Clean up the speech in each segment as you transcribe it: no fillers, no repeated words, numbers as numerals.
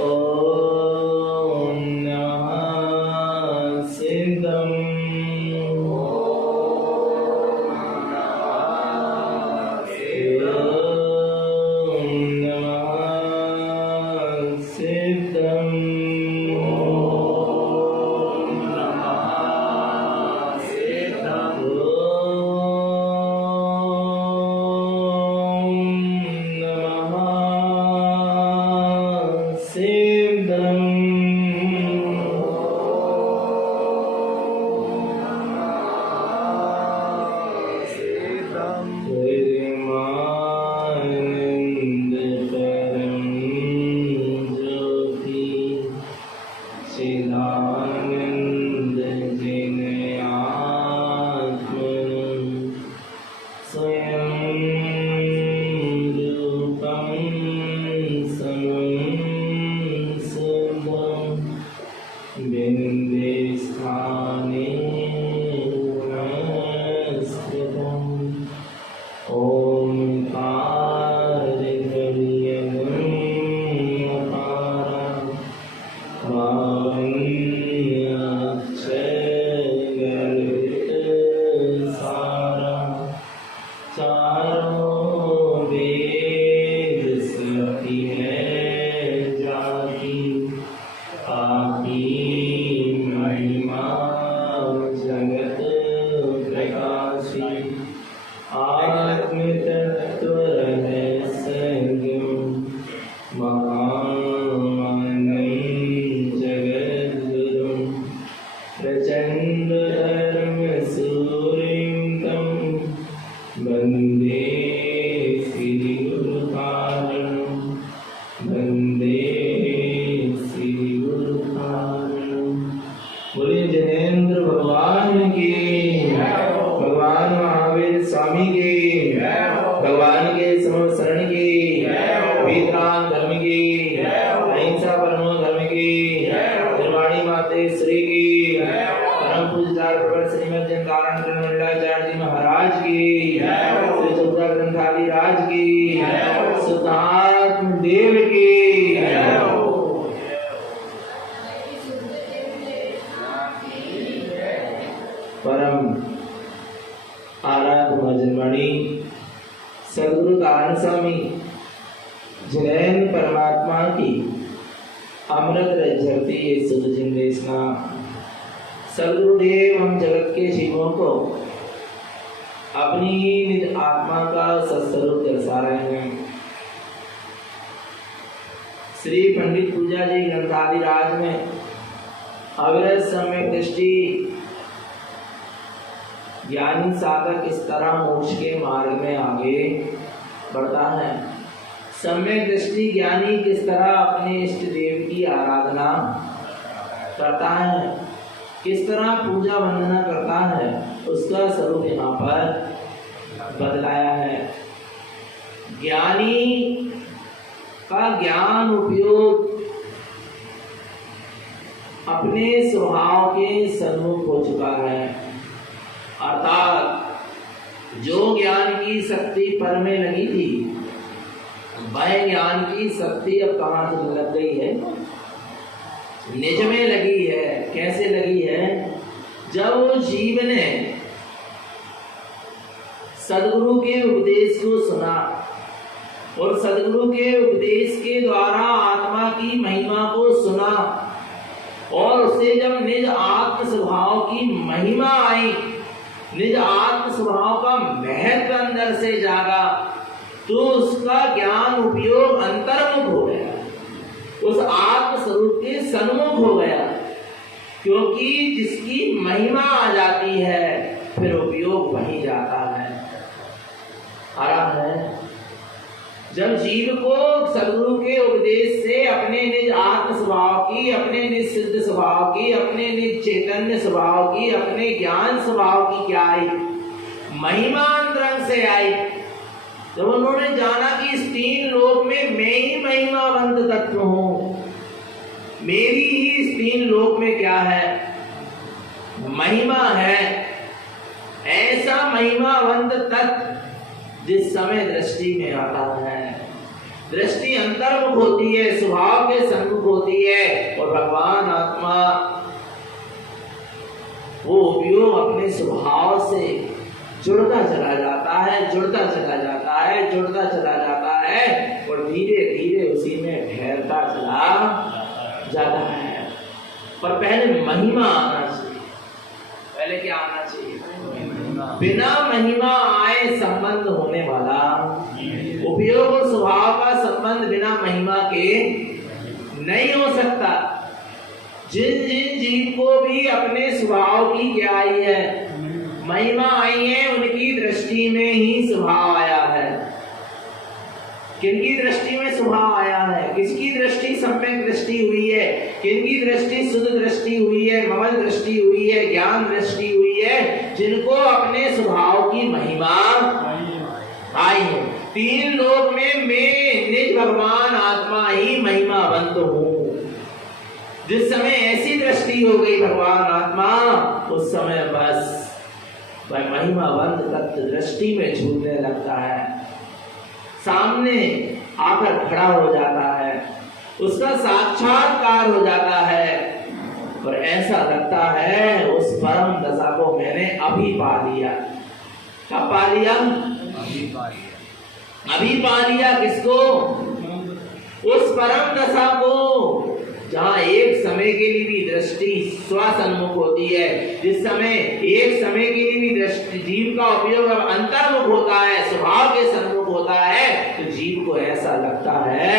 ओम नमः सिद्धम। सद्गुरुदेव हम जगत के जीवों को अपनी निज आत्मा का सत्स्वरूप दर्शा रहे हैं। श्री पंडित पूजा जी ग्रंथादिराज में अविरत सम्यक दृष्टि ज्ञानी साधक इस तरह मोक्ष के मार्ग में आगे बढ़ता है। सम्यक दृष्टि ज्ञानी किस तरह अपने इष्ट देव की आराधना करता है, किस तरह पूजा वंदना करता है, उसका स्वरूप यहाँ पर बतलाया है। ज्ञानी का ज्ञान उपयोग अपने स्वभाव के सन्मुख हो चुका है, अर्थात जो ज्ञान की शक्ति पर में लगी थी वह ज्ञान की शक्ति अब कहाँ से लग गई है? निज में लगी है। कैसे लगी है? जब वो जीव ने सद्गुरु के उपदेश को सुना और सद्गुरु के उपदेश के द्वारा आत्मा की महिमा को सुना और उसे जब निज आत्म स्वभाव की महिमा आई, निज आत्म स्वभाव का महत्व अंदर से जागा, तो उसका ज्ञान उपयोग अंतर्मुख हो गया, उस आत्म स्वरूप के सन्मुख हो गया। क्योंकि जिसकी महिमा आ जाती है फिर उपयोग वही जाता है। आराम है जब जीव को सद्गुरु के उपदेश से अपने निज आत्म स्वभाव की, अपने निज सिद्ध स्वभाव की, अपने निज चैतन्य स्वभाव की, अपने ज्ञान स्वभाव की क्या आई? महिमा अंतरंग से आई। जब उन्होंने जाना कि इस तीन लोक में मैं ही महिमावंत तत्व हूं, मेरी ही इस तीन लोक में क्या है? महिमा है। ऐसा महिमावंत तत्व जिस समय दृष्टि में आता है, दृष्टि अंतर्मुख होती है, स्वभाव के सन्मुख और भगवान आत्मा वो उपयोग अपने स्वभाव से जुड़ता चला जाता है, जुड़ता चला जाता है, जुड़ता चला जाता है और धीरे धीरे उसी में ठहरता चला जाता है। पर पहले महिमा आना चाहिए। पहले क्या आना चाहिए? बिना महिमा आए संबंध होने वाला, उपयोग और स्वभाव का संबंध बिना महिमा के नहीं हो सकता। जिन जिन जीव को भी अपने स्वभाव की क्या आई है? महिमा आई है, उनकी दृष्टि में ही स्वभाव आया है। किनकी दृष्टि में स्वभाव आया है? किसकी दृष्टि सम्यक दृष्टि हुई है? किनकी दृष्टि शुद्ध दृष्टि हुई है, ममल दृष्टि हुई है, ज्ञान दृष्टि हुई है? जिनको अपने स्वभाव की महिमा आई है। तीन लोक में मैं निज भगवान आत्मा ही महिमावंत हूँ। जिस समय ऐसी दृष्टि हो गई भगवान आत्मा, उस समय बस वह महिमावंत तत्व दृष्टि में झूलने लगता है, सामने आकर खड़ा हो जाता है, उसका साक्षात्कार हो जाता है और ऐसा लगता है उस परम दशा को मैंने अभी पा लिया। कब पा लिया? अभी पा लिया। किसको? उस परम दशा को जहाँ एक समय के लिए भी दृष्टि स्वसन्मुख होती है। जिस समय एक समय के लिए भी दृष्टि जीव का उपयोग अंतर्मुख होता है, स्वभाव के सन्मुख होता है, तो जीव को ऐसा लगता है,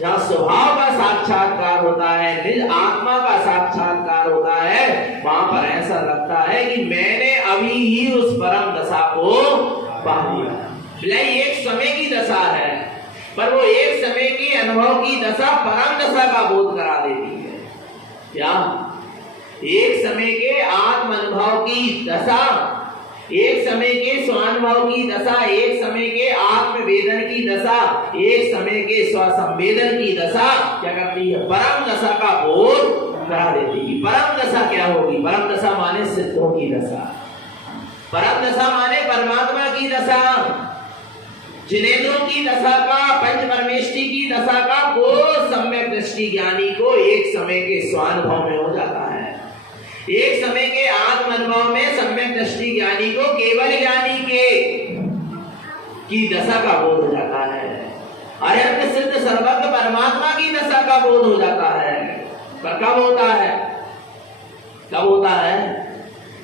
जहाँ स्वभाव का साक्षात्कार होता है, निज आत्मा का साक्षात्कार होता है, वहां पर ऐसा लगता है कि मैंने अभी ही उस परम दशा को पा लिया। एक समय की दशा है, पर वो एक समय की अनुभव की दशा परम दशा का बोध करा देती है। क्या? एक समय के आत्म अनुभव की दशा, एक समय के स्वानुभव की दशा, एक समय के आत्मवेदन की दशा, एक समय के स्वसंवेदन की दशा क्या करती है? परम दशा का बोध करा देती है। परम दशा क्या होगी? परम दशा माने सिद्धों की दशा, परम दशा माने परमात्मा की दशा, जिनेंद्रों की दशा का, पंच परमेष्टि की दशा का वो सम्यक दृष्टि ज्ञानी को एक समय के स्वानुभव में हो जाता है। एक समय के आत्म अनुभव में सम्यक दृष्टि ज्ञानी को केवल ज्ञानी के की दशा का बोध हो जाता है। अरहत सिद्ध सर्वज्ञ परमात्मा की दशा का बोध हो जाता है। पर कब होता है? कब होता है?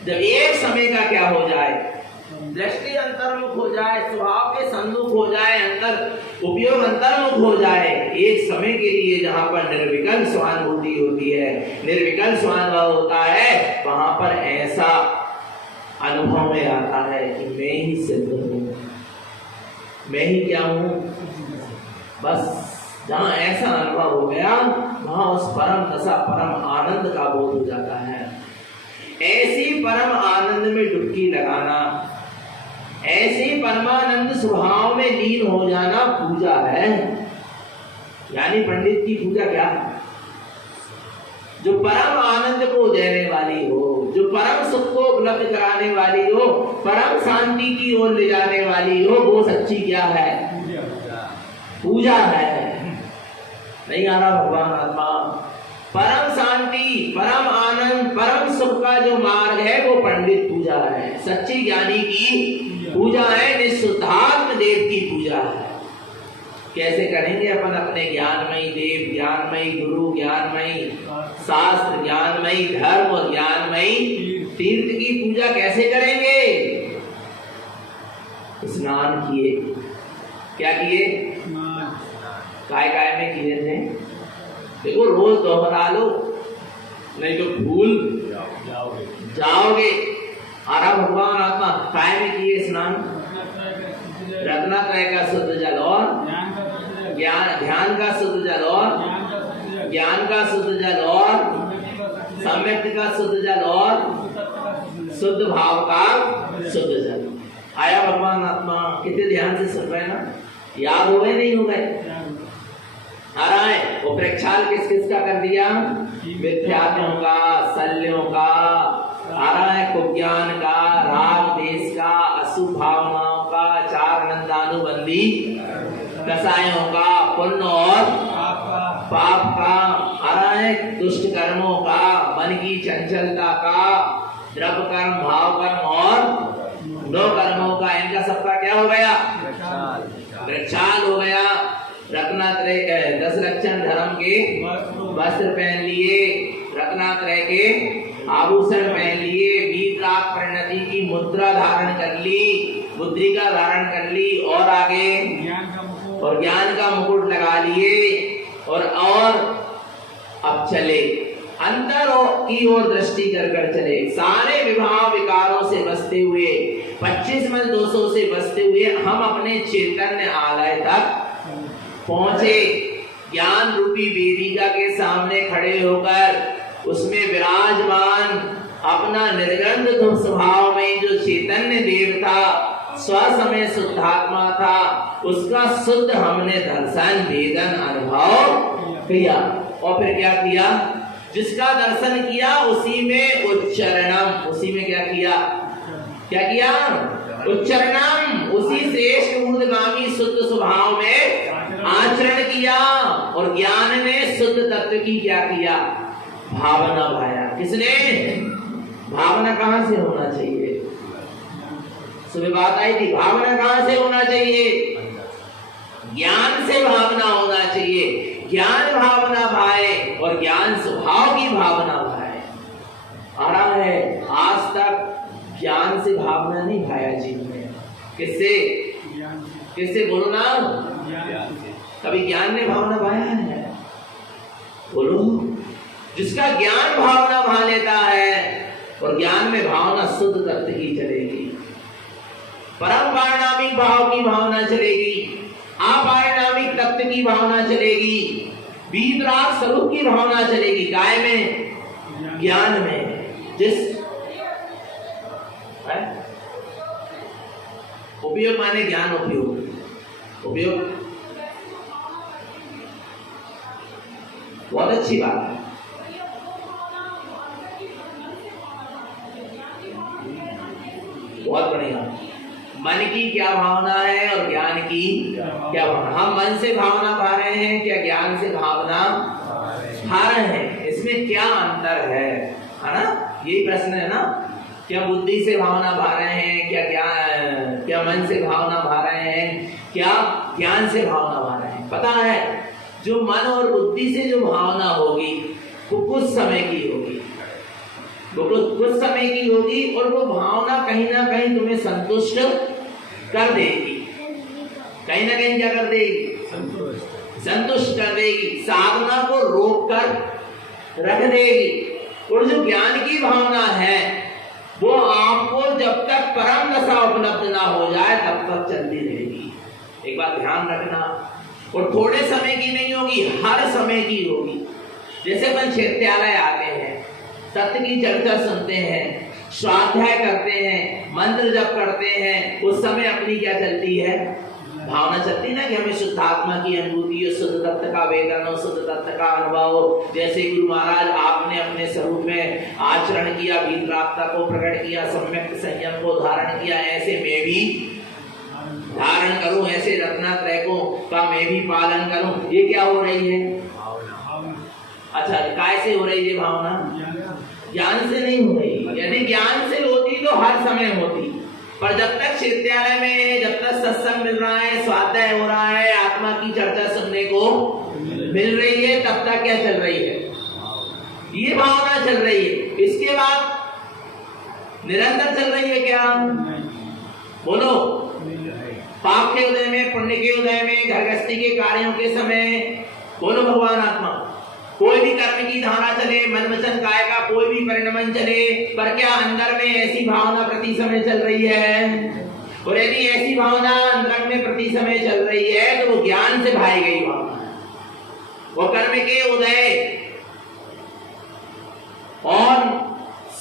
जब एक समय का क्या हो जाए? दृष्टि अंतर्मुख हो जाए, स्वभाव के सन्मुख हो जाए, अंतर उपयोग अंतर्मुख हो जाए। एक समय के लिए जहां पर निर्विकल्प स्वानुभूति होती है, निर्विकल्प स्वानुभव होता है, वहां पर ऐसा अनुभव में आता है कि मैं ही सिद्ध हूं, मैं ही क्या हूं। बस जहां ऐसा अनुभव हो गया, वहां उस परम दशा, परम आनंद का बोध हो जाता है। ऐसी परम आनंद में डुबकी लगाना, ऐसे परमानंद स्वभाव में लीन हो जाना पूजा है। यानी पंडित की पूजा क्या है? जो परम आनंद को देने वाली हो, जो परम सुख को उपलब्ध कराने वाली हो, परम शांति की ओर ले जाने वाली हो, वो सच्ची क्या है? पूजा है। नहीं आ रहा भगवान आत्मा? परम शांति, परम आनंद, परम सुख का जो मार्ग है वो पंडित पूजा है, सच्ची ज्ञानी की पूजा है, निःशुद्धात्म देव की पूजा है। कैसे करेंगे अपन अपने ज्ञानमयी देव, ज्ञानमयी गुरु, ज्ञानमयी शास्त्र, ज्ञानमयी धर्म और ज्ञानमयी तीर्थ की पूजा कैसे करेंगे? स्नान किए। क्या किए? काय काय में किए थे? देखो रोज दोहरा लो, नहीं तो भूल जाओगे। आरा भगवान आत्मा काय में किए स्नान? रत्नात्रय का शुद्ध जल और ध्यान का शुद्ध जल और ज्ञान का शुद्ध जल और सम्यक का शुद्ध जल और शुद्ध भाव का शुद्ध जल। आया भगवान आत्मा? कितने ध्यान से सुन रहे ना? याद हो गए? नहीं हो गए? आ रहा है। वो प्रेक्षाल किस किस का कर दिया? मिथ्यात्वों का, शल्यों का, आ रहा है कुज्ञान का, राग देश का, अशुभ भावनाओं का, चार नंदानुबंधी कसायों का, पुण्य और पाप का, अराय दुष्ट कर्मों का, मन की चंचलता का, द्रव्य कर्म, भाव कर्म और दो कर्मों का, इनका सबका क्या हो गया? वृक्षाल हो गया। रत्नात्रय 10 लक्षण धर्म के वस्त्र पहन लिए, रत्नात्रय के आभूषण पहन लिए, वीतराग परिणति की मुद्रा धारण कर ली, मुद्रिका धारण कर ली, और आगे और ज्ञान का मुकुट लगा लिए, और अब चले अंतर की ओर दृष्टि कर चले, सारे विभाव विकारों से बचते हुए, 25 मन दोषों से बचते हुए हम अपने चैतन्य आलय तक पहुंचे। ज्ञान रूपी वेदिका के सामने खड़े होकर उसमें विराजमान अपना निर्गंध स्वभाव में जो चैतन्य देव था, स्वसमय शुद्धात्मा था, उसका शुद्ध हमने दर्शन वेदन अनुभव किया। और फिर क्या किया? जिसका दर्शन किया उसी में उच्चरणम, उसी में क्या किया? क्या किया? उच्चरणम, उसी श्रेष्ठ ऊर्ध्वगामी शुद्ध स्वभाव में आचरण किया। और ज्ञान ने शुद्ध तत्व की क्या किया? भावना भाया। किसने? भावना कहां से होना चाहिए? सुबह बात आई थी, भावना कहां से होना चाहिए? ज्ञान से भावना होना चाहिए। ज्ञान भावना भाए और ज्ञान स्वभाव की भावना भाए। आ रहा है, आज तक ज्ञान से भावना नहीं भाया जीवन में। किससे? किससे? बोलो ना। कभी ज्ञान ने भावना भाया है? बोलो। जिसका ज्ञान भावना भा लेता है और ज्ञान में भावना शुद्ध तत्व की चलेगी, परम पारिणामिक भाव की भावना चलेगी, अपारिणामिक तत्व की भावना चलेगी, वीतराग स्वरूप की भावना चलेगी। काय में? ज्ञान में। जिस उपयोग माने ज्ञान उपयोग, उपयोग बहुत अच्छी बात है। बहुत बढ़िया। मन की क्या भावना है और ज्ञान की क्या भावना? हम मन से भावना पा रहे हैं, क्या ज्ञान से भावना पा रहे हैं? इसमें क्या अंतर है ना? यही प्रश्न है ना। क्या बुद्धि से भावना पा रहे हैं, क्या मन से भावना पा रहे हैं, क्या ज्ञान से भावना पा रहे हैं? पता है, जो मन और बुद्धि से जो भावना होगी वो कुछ समय की होगी, वो कुछ समय की होगी, और वो भावना कहीं ना कहीं तुम्हें संतुष्ट कर देगी। कहीं ना कहीं क्या कर देगी? संतुष्ट कर देगी, साधना को रोक कर रख देगी। और जो ज्ञान की भावना है वो आपको जब तक परम दशा उपलब्ध ना हो जाए तब तक चलती रहेगी। एक बात ध्यान रखना, और थोड़े समय की नहीं होगी, हर समय की होगी। जैसे अपन क्षेत्रालय आते हैं, सत्य की चर्चा सुनते हैं, स्वाध्याय करते हैं, मंत्र जप करते हैं, उस समय अपनी क्या चलती है? भावना चलती ना कि हमें शुद्धात्मा की अनुभूति, शुद्ध तत्व का वेदन, शुद्ध तत्व का अनुभव। जैसे गुरु महाराज आपने अपने स्वरूप में आचरण किया, वीतरागता को प्रकट किया, सम्यक संयम को धारण किया, ऐसे मैं भी धारण करूं, ऐसे रत्नात्रय को का मैं भी पालन करूं। ये क्या हो रही है? अच्छा, काय से हो रही है भावना? ज्ञान से नहीं हो रही। यदि ज्ञान से होती तो हर समय होती, पर जब तक विद्यालय में, जब तक सत्संग मिल रहा है, स्वाध्याय हो रहा है, आत्मा की चर्चा सुनने को मिल रही है, तब तक क्या चल रही है? ये भावना चल रही है। इसके बाद निरंतर चल रही है क्या? बोलो। पाप के उदय में, पुण्य के उदय में, घरगृहस्थी के कार्यों के समय, बोलो भगवान आत्मा। कोई भी कर्म की धारा चले, मन वचन काया का कोई भी परिणमन चले, पर क्या अंदर में ऐसी भावना प्रति समय चल रही है? और यदि ऐसी भावना अंदर में प्रति समय चल रही है तो वो ज्ञान से भाई गई भावना है। वो कर्म के उदय और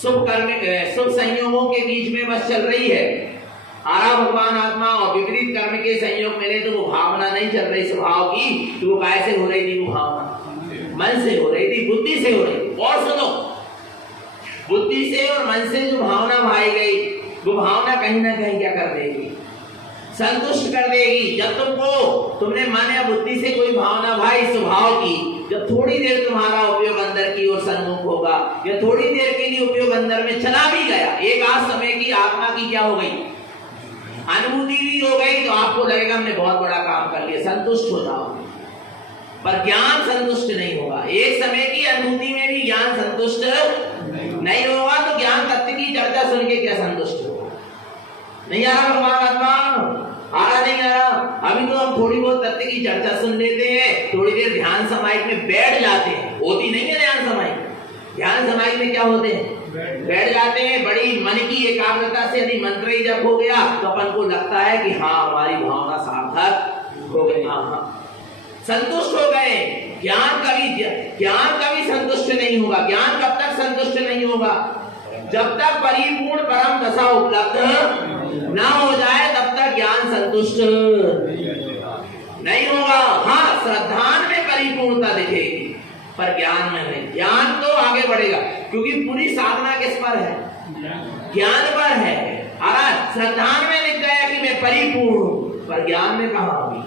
शुभ कर्म, शुभ संयोगों के बीच में बस चल रही है। आरा भगवान आत्मा और विपरीत कर्म के संयोग मिले तो वो भावना नहीं चल रही स्वभाव की, तो वो कैसे हो रही थी? वो भावना मन से हो रही थी, बुद्धि से हो रही थी। और सुनो, बुद्धि से और मन से जो भावना भाई गई, वो भावना कहीं ना कहीं क्या कर देगी? संतुष्ट कर देगी। जब तुमने मन या बुद्धि से कोई भावना भाई स्वभाव की, जब थोड़ी देर तुम्हारा उपयोग अंदर की ओर सन्मुख होगा या थोड़ी देर के लिए उपयोग अंदर में चला भी गया, एक आध समय की आत्मा की क्या हो गई, अनुभूति भी हो गई, तो आपको लगेगा हमने बहुत बड़ा काम कर लिया, संतुष्ट हो जाओगे। पर ज्ञान संतुष्ट नहीं होगा। एक समय की अनुभूति में भी ज्ञान संतुष्ट नहीं होगा, तो ज्ञान तत्व की चर्चा सुन के क्या संतुष्ट होगा? नहीं आ रहा भगवान आत्मा, आ रहा नहीं आ रहा। अभी तो हम थोड़ी बहुत तत्व की चर्चा सुन लेते हैं, थोड़ी देर ध्यान समाधि में बैठ जाते हैं, होती नहीं है ध्यान समाधि। ध्यान समाधि में क्या होते हैं, बैठ जाते हैं, बड़ी मन की एकाग्रता से यदि मंत्र ही जप हो गया तो अपन को लगता है कि हाँ हमारी भावना सार्थक हो गई, हाँ संतुष्ट हो गए। ज्ञान कभी संतुष्ट नहीं होगा। ज्ञान कब तक संतुष्ट नहीं होगा? जब तक परिपूर्ण परम दशा उपलब्ध ना हो जाए तब तक ज्ञान संतुष्ट नहीं होगा। हाँ, श्रद्धान में परिपूर्णता दिखेगी पर ज्ञान में नहीं। ज्ञान तो आगे बढ़ेगा क्योंकि पूरी साधना किस पर है, ज्ञान पर है। श्रद्धान में लिख गया कि मैं परिपूर्ण हूं, पर ज्ञान में कहां होगी?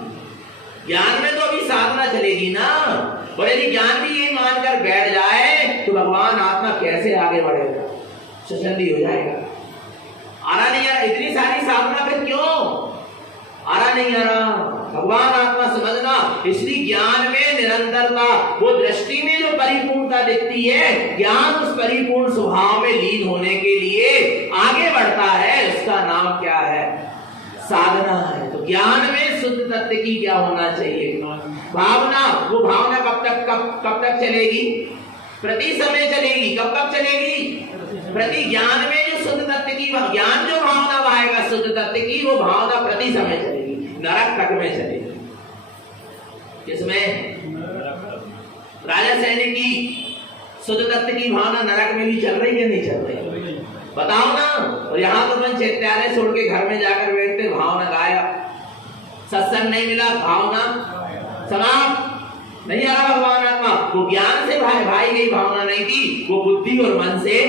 ज्ञान में तो अभी साधना चलेगी ना। और यदि ज्ञान भी ये मानकर बैठ जाए तो भगवान आत्मा कैसे आगे बढ़ेगा, स्वच्छंदी हो जाएगा। आ रहा नहीं आ रहा? इतनी सारी साधना फिर क्यों आ रहा नहीं आ रहा? भगवान आत्मा समझना। इसलिए ज्ञान में निरंतरता, वो दृष्टि में जो परिपूर्णता दिखती है, ज्ञान उस परिपूर्ण स्वभाव में लीन होने के लिए आगे बढ़ता है। उसका नाम क्या है? साधना है। तो ज्ञान में शुद्ध तत्व की क्या होना चाहिए? भावना। वो भावना कब तक चलेगी? प्रति समय चलेगी। कब चलेगी? प्रति ज्ञान में जो शुद्ध तत्व की ज्ञान जो भावना बहाएगा शुद्ध तत्व की, वो भावना प्रति समय चलेगी, नरक तक में चलेगी। किसमें? राजा सैनिक की शुद्ध तत्व की भावना नरक में भी चल रही है, नहीं चल रही? बताओ ना। और यहाँ तो अपन चैत्यालय छोड़ के घर में जाकर बैठते, भावना गायब, सत्संग नहीं मिला, भावना समाप्त। नहीं आ रहा भगवान आत्मा। वो ज्ञान से भाई गई भावना नहीं थी, वो बुद्धि और मन से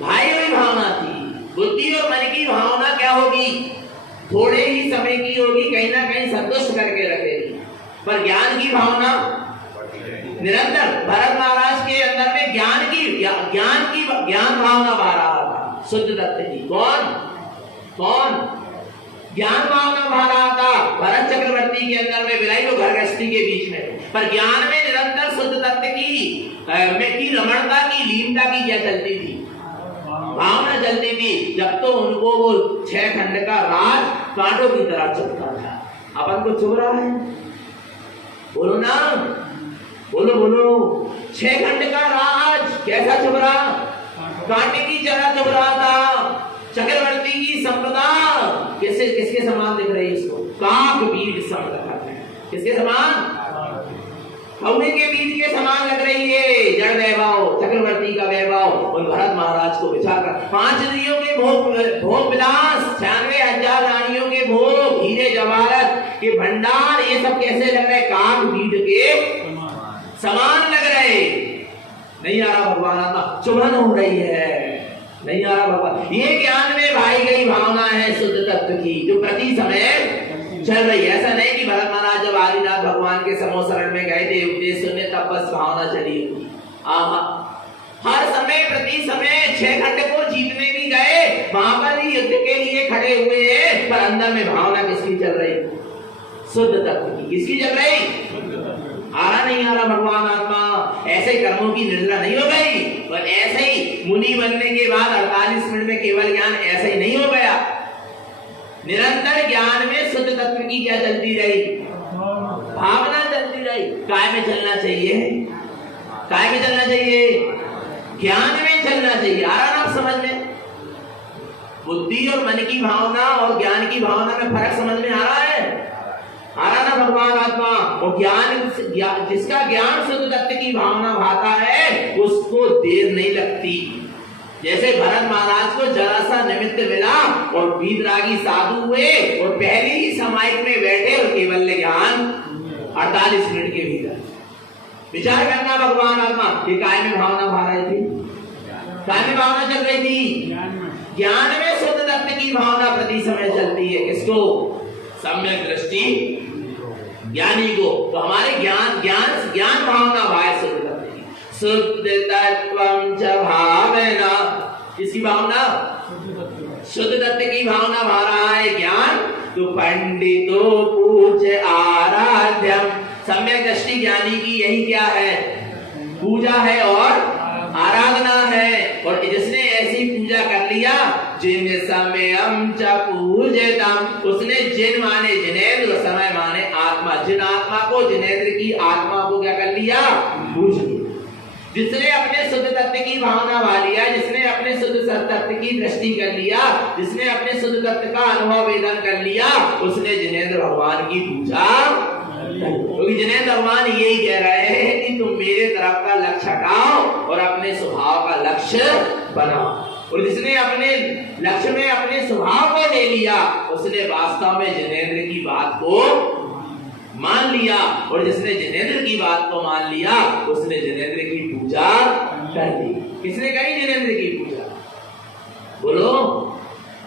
भाई हुई भावना थी। बुद्धि और मन की भावना क्या होगी? थोड़े ही समय की होगी, कहीं ना कहीं संतुष्ट करके रखेगी। पर ज्ञान की भावना निरंतर। भरत महाराज के अंदर में ज्ञान भावना बहा रहा था, शुद्ध तत्व की। कौन ज्ञान भावना बहा रहा था? भरत चक्रवर्ती के अंदर में विलाई तो घर गृहस्थी के बीच में। पर ज्ञान में निरंतर शुद्ध तत्व की रमणता की, लीनता की क्या चलती थी? भावना चलती थी। जब तो उनको वो 6 खंड का राज कांटों की तरह चुभता था। अपन को चुभ रहा है? बोलो ना, बोलो। 6 खंड का राज कैसा चुभ रहा? कांटे की तरह चुभ रहा था। चक्रवर्ती की संपदा किसके समान दिख रही है इसको? काक बीज सम रखा है। किसके समान? कौवे के बीज के समान लग रही है। जड़ वैभव, चक्रवर्ती का वैभव उन भरत महाराज को बिछाकर 5 नदियों के भोग विलास, 96,000 रानियों के भोग, हीरे जवाहरत के भंडार, ये सब कैसे लग रहे? काक बीज के समान लग रहे। नहीं आ रहा भगवान आत्मा, चुभन हो रही है। नहीं आ रहा भगवान। ये ज्ञान में भाई गई भावना है शुद्ध तत्व की, जो प्रति समय चल रही है। ऐसा नहीं कि भरत महाराज जब आदिनाथ भगवान के समूह शरण में गए थे, उपदेश सुनने, तब बस भावना चली हुई। हर समय प्रति समय 6 खंड को जीतने भी गए, वहां पर भी युद्ध के लिए खड़े हुए हैं, पर अंदर में भावना किसकी चल रही? शुद्ध तत्व की। किसकी चल रही? आ रहा नहीं आ रहा भगवान आत्मा? ऐसे कर्मों की निर्जरा नहीं हो गई। पर ऐसे ही मुनि बनने के बाद 48 मिनट में केवल ज्ञान ऐसे ही नहीं हो गया। निरंतर ज्ञान में शुद्ध तत्व की क्या चलती रही? भावना चलती रही। काय में चलना चाहिए? काय में चलना चाहिए? ज्ञान में चलना चाहिए। आ रहा ना समझ में? बुद्धि और मन की भावना और ज्ञान की भावना में फर्क समझ में आ रहा है? आ रहा ना भगवान आत्मा? और जिसका ज्ञान शुद्ध तत्व की भावना भाता है, उसको देर नहीं लगती। जैसे भरत महाराज को जरा सा निमित्त मिला और वीतरागी साधु हुए और पहले ही समाइक में बैठे और केवल ज्ञान 48 मिनट के भीतर। विचार करना भगवान आत्मा, ये काय में भावना भा रही थी? काय में भावना चल रही थी? ज्ञान में शुद्ध तत्व की भावना प्रति समय चलती है। किसको? सम्यक दृष्टि ज्ञानी को। तो हमारे ज्ञान भावना भाव शुद्ध तत्व की, शुद्ध तत्वं च भावना, किसकी भावना? शुद्ध तत्व की भावना भा रहा है ज्ञान। तो पंडितो पूज्य आराध्यम, सम्यक दृष्टि ज्ञानी की यही क्या है? पूजा है और आराधना है। और जिसने ऐसी पूजा कर लिया, जिन समयम च पूजितम, उसने जिन माने जिनेंद्र, समय माने आत्मा, जिन आत्मा को, जिनेंद्र की आत्मा को क्या कर लिया? पूज लिया। जिसने अपने शुद्ध तत्व की भावना भा लिया, जिसने अपने शुद्ध तत्व की दृष्टि कर लिया, जिसने अपने शुद्ध तत्व का अनुभव वेदन कर लिया, उसने जिनेंद्र भगवान की पूजा। क्योंकि जिनेंद्र भगवान यही कह रहे हैं कि तुम मेरे तरफ का लक्ष्य हटाओ और अपने स्वभाव का लक्ष्य बनाओ। और जिसने अपने लक्ष्य में अपने स्वभाव को ले लिया, उसने वास्तव में जिनेंद्र की बात को मान लिया। और जिसने जिनेंद्र की बात को मान लिया, उसने जिनेंद्र की पूजा कर ली। किसने करी जिनेंद्र की पूजा? बोलो।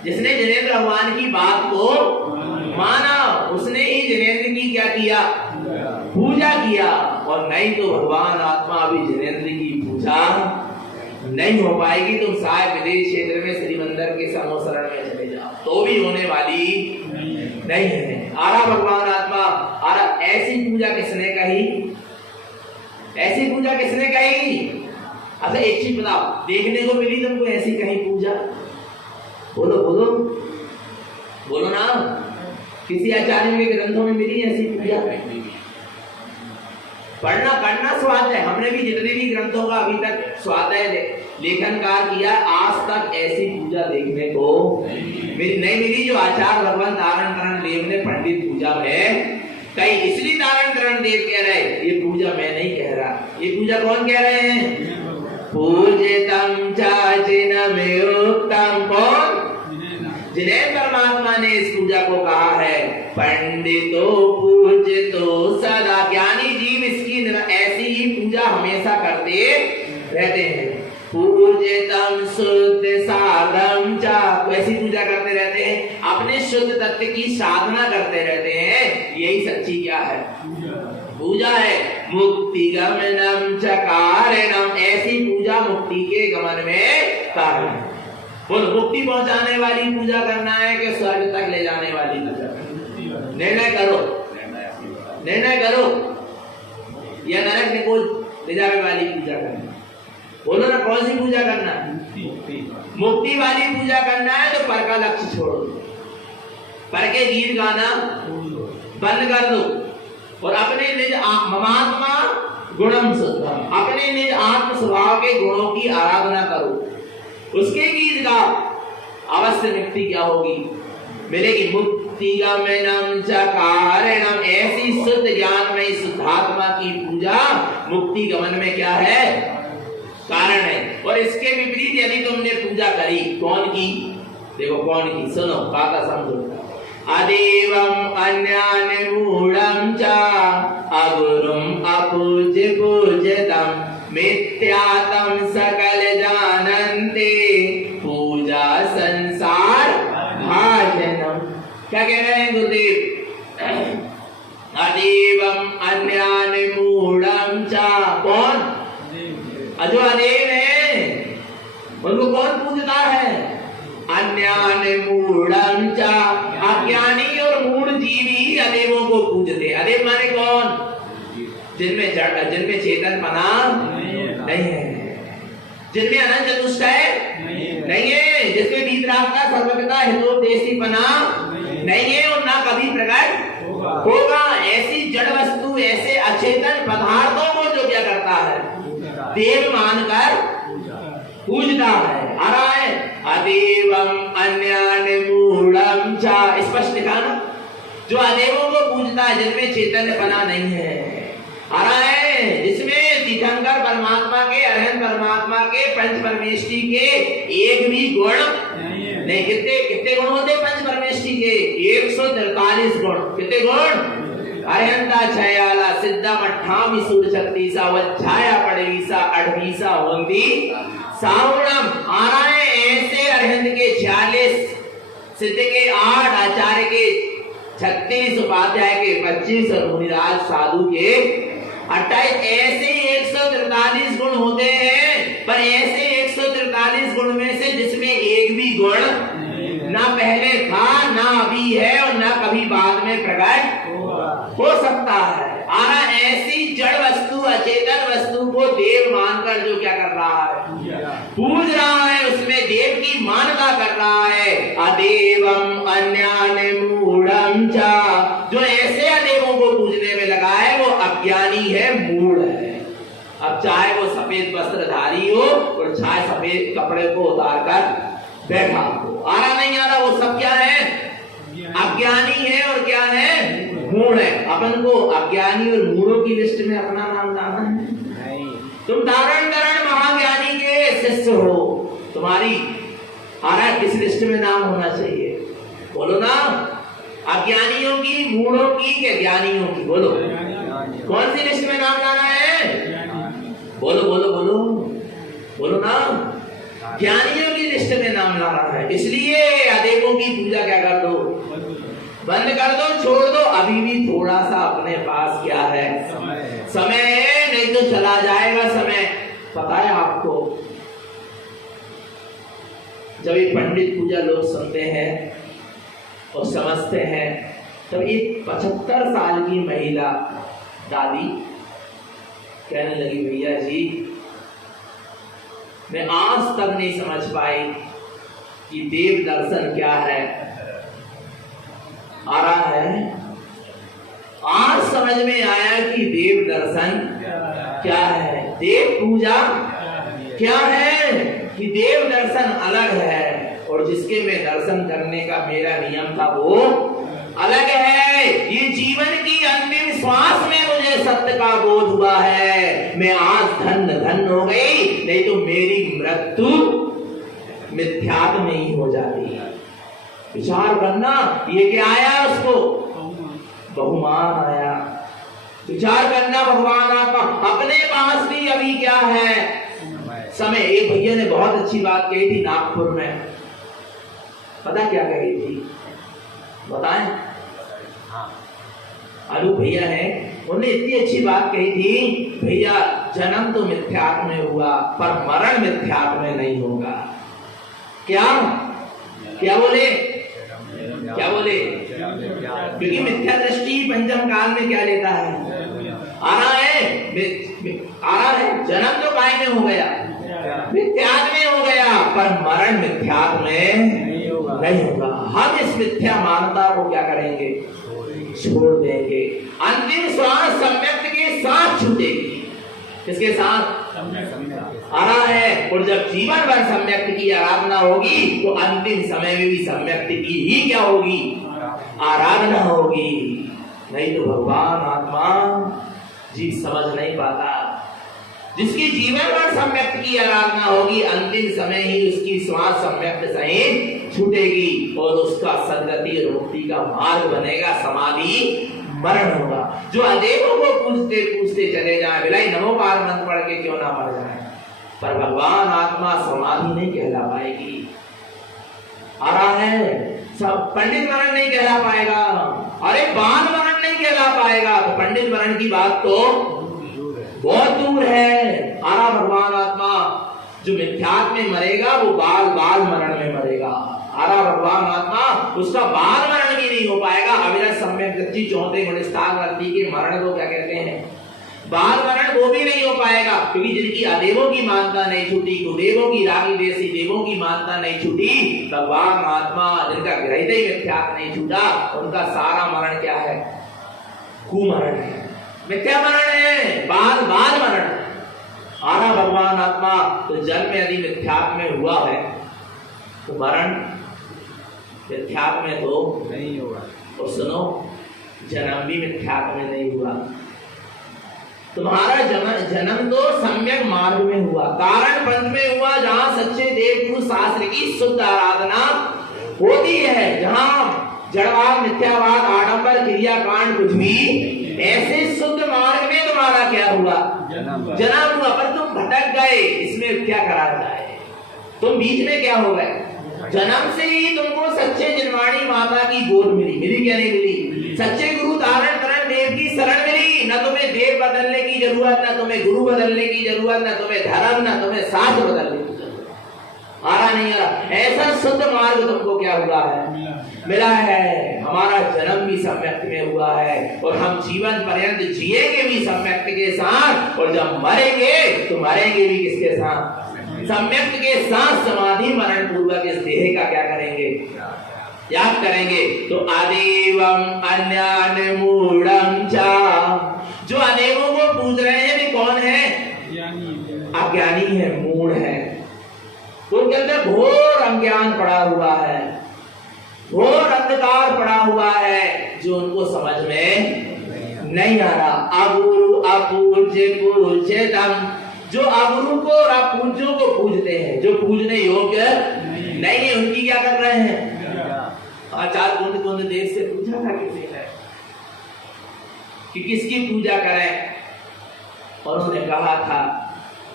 जिसने जिनेंद्र भगवान की बात को माना, उसने ही जिनेंद्र की क्या किया? पूजा किया। और नहीं तो भगवान आत्मा अभी जिनेंद्र की पूजा नहीं हो पाएगी। तुम साय विदेश क्षेत्र में श्री मंदिर के समूह शरण में चले जाओ तो भी होने वाली नहीं है। आरा भगवान आत्मा आरा। ऐसी पूजा किसने कही? ऐसी पूजा किसने कही? अच्छा एक चीज बताओ, देखने को मिली तुमको ऐसी कहीं पूजा? बोलो बोलो बोलो ना। किसी आचार्य के ग्रंथों में मिली ऐसी पूजा? पढ़ना स्वाध्याय, हमने भी जितने भी ग्रंथों का अभी तक स्वाध्याय लेखनकार किया, आज तक ऐसी पूजा देखने को नहीं मिली जो आचार्य भगवान नारायण करण देव ने पंडित पूजा में कही। इसलिए नारायण करण देव कह रहे, ये पूजा मैं नहीं कह रहा, ये पूजा कौन कह रहे हैं? पूजितम चाचिनमयुक्तम, कौन? जिनेंद्र परमात्मा ने इस पूजा को कहा है। पंडितो पूजितो सदा, ज्ञानी जीव इसकी ऐसी ही पूजा हमेशा करते रहते हैं। पूजितम शुद्ध साधम चा, ऐसी पूजा करते रहते हैं, अपने शुद्ध तत्व की साधना करते रहते हैं। यही सच्ची क्या है? पूजा है। मुक्ति गमनम च कारणम, ऐसी पूजा मुक्ति के गमन में कारण है। बोल, मुक्ति पहुंचाने वाली पूजा करना है कि स्वर्ग तक ले जाने वाली पूजा? निर्णय करो, निर्णय करो। या नरक में को ले जाने वाली पूजा करना? बोलो ना, कौन सी पूजा करना है? मुक्ति वाली पूजा करना है तो पर का लक्ष्य छोड़ो, पर के गीत गाना बंद कर दो और अपने निज ममात्मा गुणम शुद्धम, अपने निज आत्म स्वभाव के गुणों की आराधना करो। उसके गीत का अवश्य मुक्ति क्या होगी? मिलेगी। मुक्ति गमनम च कारणम, ऐसी शुद्ध ज्ञान में शुद्धात्मा की पूजा मुक्ति गमन में क्या है? कारण है। और इसके विपरीत यदि तुमने पूजा करी, कौन की? देखो कौन की, सुनो बात समझो। अदेवम अन्यान मूढ़म च अगुरुम अपूज्य पूज्यतम मिथ्यातम सकल जानन्ते पूजा संसार भाजनम। क्या कह रहे हैं गुरुदेव? अदेवम अन्यान मूढ़म च, कौन? जो अदेव है उनको कौन पूजता है? अन्यान मूढ़म च, अज्ञानी और मूढ़ जीवी अदेवों को पूजते। अदेव माने कौन? जिनमें जड़, जिनमें चेतन पना नहीं है, जिनमें अनंत चतुष्टय नहीं है, जिसमें वीतरागता सर्वज्ञता हितोपदेशी पना नहीं है और ना कभी प्रकट होगा। ऐसी जड़ वस्तु, ऐसे अचेतन पदार्थों को जो क्या करता है? देव मानकर पूजता है। आ रहा है अदेवम अन्यान मूढ़म च, स्पष्ट लिखा ना। जो अदेवों को पूजता है, जिनमें चैतन्यपना नहीं है। आ रहा है जिसमें तीर्थंकर परमात्मा के, अरहंत परमात्मा के, पंच परमेष्टि के एक भी गुण नहीं। कितने गुण होते पंच परमेष्टि के? 143 गुण। कितने गुण? अरहंता छयाला सिद्धा मठामी सूर छत्तीसा वच्छाया पड़वीसा अठवीसा होंदी सावणम। आ रहा है ऐसे अरहंत के 46, सिद्ध के 8, आचार्य के 36 उपाध्याय के 25 और मुनिराज साधु के 28। ऐसे 143 गुण होते हैं, पर ऐसे 143 गुण में से जिसमें एक भी गुण ना पहले था, ना अभी है और ना कभी बाद में प्रकट हो सकता है। आना ऐसी जड़ वस्तु, अचेतन वस्तु को देव मानकर जो क्या कर रहा है, पूज रहा है, उसमें देव की मान्यता कर रहा है। अदेवम अन्यानि मूढ़ं च, जो ऐसे अदेवों को पूजने में लगा है वो अज्ञानी है, मूढ़ है। अब चाहे वो सफेद वस्त्रधारी हो और चाहे सफेद कपड़े को उतार कर बैठा हो, आ रहा नहीं आ रहा, वो सब क्या है, अज्ञानी है और क्या है, मूढ़ है। अपन को अज्ञानी और मूढ़ों की लिस्ट में अपना नाम डालना है। तुम धारण करण महाज्ञानी के शिष्य हो, तुम्हारी आ रहा किस लिस्ट में नाम होना चाहिए, बोलो ना। अज्ञानियों की, मूढ़ों की के ज्ञानियों की, बोलो कौन सी लिस्ट में नाम लाना है, बोलो बोलो बोलो बोलो ना। ज्ञानियों की लिस्ट में नाम ला रहा है। इसलिए अदेवों की पूजा क्या कर दो, बंद कर दो, छोड़ दो। अभी भी थोड़ा सा अपने पास क्या है, समय है, नहीं तो चला जाएगा समय। पता है आपको, जब ये पंडित पूजा लोग सुनते हैं और समझते हैं, तब एक 75 साल की महिला दादी कहने लगी, भैया जी मैं आज तक नहीं समझ पाई कि देव दर्शन क्या है। आ रहा है, आज समझ में आया कि देव दर्शन क्या है, देव पूजा क्या है, कि देव दर्शन अलग है और जिसके मैं दर्शन करने का मेरा नियम था वो अलग है। ये जीवन की अंतिम श्वास में मुझे सत्य का बोध हुआ है। मैं आज धन्य हो गई, नहीं तो मेरी मृत्यु मिथ्यात्व में ही हो जाती। विचार करना, ये क्या आया उसको, बहुमान आया। विचार करना, भगवान आपका अपने पास भी अभी क्या है, समय। एक भैया ने बहुत अच्छी बात कही थी नागपुर में, पता क्या कही थी, बताएं। अनु भैया है, उन्होंने इतनी अच्छी बात कही थी, भैया जन्म तो मिथ्यात्व में हुआ पर मरण मिथ्यात्व में नहीं होगा। क्या क्या बोले, क्या बोले, क्योंकि मिथ्या दृष्टि पंचम काल में क्या लेता है, आ रहा है, जन्म तो काय में हो गया, मिथ्यात्व में हो गया, पर मरण मिथ्यात्व में नहीं होगा। हम इस मिथ्या मानता को क्या करेंगे, छोड़ देंगे। अंतिम श्वास सम्यक्त के साथ छूटेगी, किसके साथ, आ रहा है। और जब जीवन भर सम्यक्त की आराधना होगी तो अंतिम समय में भी सम्यक्त की ही क्या होगी, आराधना होगी। नहीं तो भगवान आत्मा जी समझ नहीं पाता। जिसकी जीवन भर सम्यक्त की आराधना होगी, अंतिम समय ही उसकी श्वास सम्यक्त सहित छूटेगी और उसका सदगति और मुक्ति का मार्ग बनेगा, समाधि मरण होगा। जो अदेवों को पूजते पूजते चले जाए, बिलाई नमोकार मंत्र पढ़ के क्यों ना मर जाए, पर भगवान आत्मा समाधि नहीं कहला पाएगी। आ रहा है, सब पंडित मरण नहीं कहला पाएगा, अरे बाल मरण नहीं कहला पाएगा। तो पंडित मरण की बात तो बहुत दूर है। आरा भगवान आत्मा जो मिथ्यात्व में मरेगा वो बाल मरण में मरेगा। आरा भगवान आत्मा उसका बाल मरण भी नहीं हो पाएगा। अविरत सम्यक दृष्टि चौथे गुणस्थान वर्ती के मरण को क्या कहते हैं, बाल मरण, वो भी नहीं हो पाएगा। क्योंकि जिनकी अदेवों की मानता नहीं छूटी, कुदेवों की रागी देसी देवों की मानता नहीं छूटी, भगवान आत्मा जिनका हृदय मिथ्यात्व नहीं छूटा, उनका सारा मरण क्या है, कुमरण है, मिथ्या मरण है, बाल मरण। आरा भगवान आत्मा तो जन्म यदि मिथ्यात्व में हुआ है तो मरण मिथ्यात्व में तो नहीं होगा। और सुनो, जन्म भी मिथ्यात्व में नहीं हुआ। तुम्हारा जन्म तो सम्यक मार्ग में हुआ, कारण पंथ में हुआ, जहां सच्चे देव गुरु शास्त्र की शुद्ध आराधना होती है, जहां जड़वाद, मिथ्यावाद, आडंबर, क्रियाकांड कुछ भी, ऐसे शुद्ध मार्ग में तुम्हारा क्या हुआ, जन्म हुआ। पर तुम भटक गए, इसमें क्या करा जाए, तुम बीच में क्या हो गए, जन्म से ही तुमको सच्चे जिनवाणी माता की गोद मिली, मिली क्या नहीं मिली? सच्चे गुरु तारण तरण देव की शरण मिली। न तुम्हें देव बदलने की जरूरत, न तुम्हें गुरु बदलने की जरूरत, न तुम्हें धर्म, न तुम्हें शास्त्र बदलने की जरूरत। आ रहा नहीं आ रहा? ऐसा शुद्ध मार्ग तुमको क्या हुआ है? मिला है। हमारा जन्म भी सम्यक में हुआ है और हम जीवन पर्यंत जिएंगे भी सम्यक के साथ, और जब मरेंगे तो मरेंगे भी किसके साथ? सम्यक के साथ। समाधि मरण पूर्वक इस देह का क्या करेंगे? याद करेंगे। तो आदेवम अन्यान मूढ़म चा, जो अनेकों को पूज रहे हैं वे कौन है? अज्ञानी है, मूढ़ है। उनके अंदर घोर अज्ञान पड़ा हुआ है, घोर अंधकार पड़ा हुआ है, जो उनको समझ में नहीं आ रहा। अगुरु अपूज्य पूज्यतम, जो अगुरु को और अपूज्यों को पूजते हैं, जो पूजने योग्य नहीं है, उनकी क्या कर रहे हैं? आचार्य कुंद देव से पूछा था किसी ने कि किसकी पूजा करें, और उसने कहा था